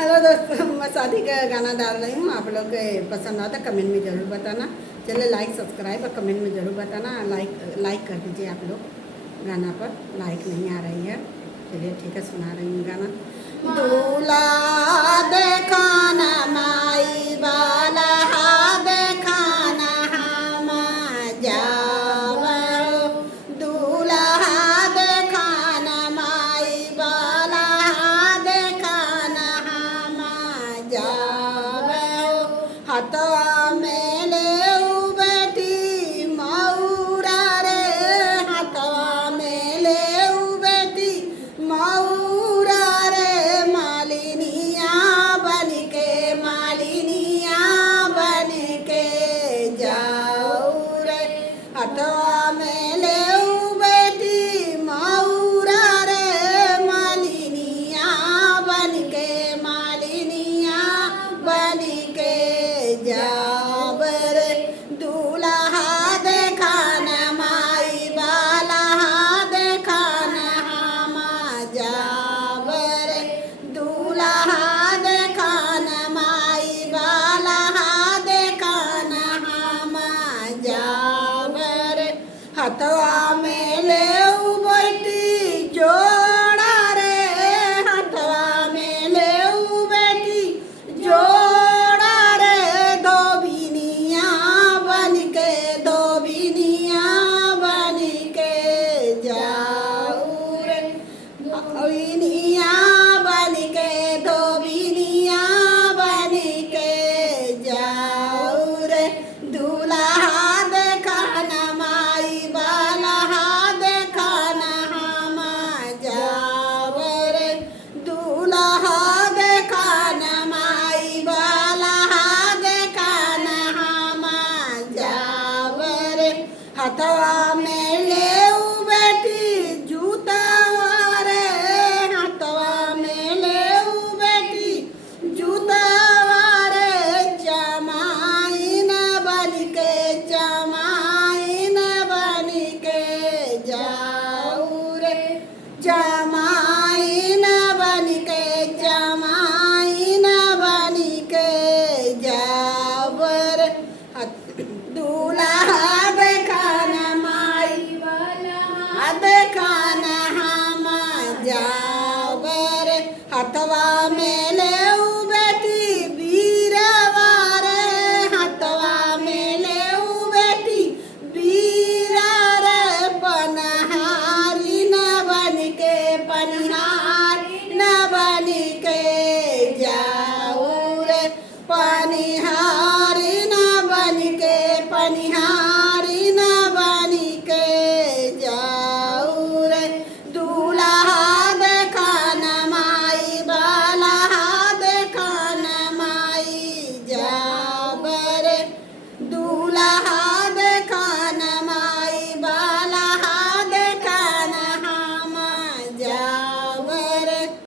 Hello दोस्तों, मैं शादी का गाना डाल रही हूँ। आप लोग पसंद आता कमेंट में ज़रूर बताना। चलिए लाइक सब्सक्राइब और कमेंट में ज़रूर बताना। लाइक कर दीजिए। आप लोग गाना पर लाइक नहीं आ रही है। चलिए ठीक है, सुना रही हूँ गाना। दूल्हा देखाना माई वाला देखाना हम जावो। दूल्हा देखाना माई वाला देखाना हम जावो। हथवा में लेऊ बेटी मऊरा रे, हथवा में लेऊ बेटी मऊरा रे। मालिनिया बनके, मालिनिया बनके जाऊ रे। हथवा में लेऊ बेटी मऊरा रे, मालिनिया बनके, मालिनिया बनके जाब रे। दूल्हा देखाना माई वाला देखाना हम जाब रे। दूल्हा देखाना माई वाला देखाना हम जाब रे। हथवा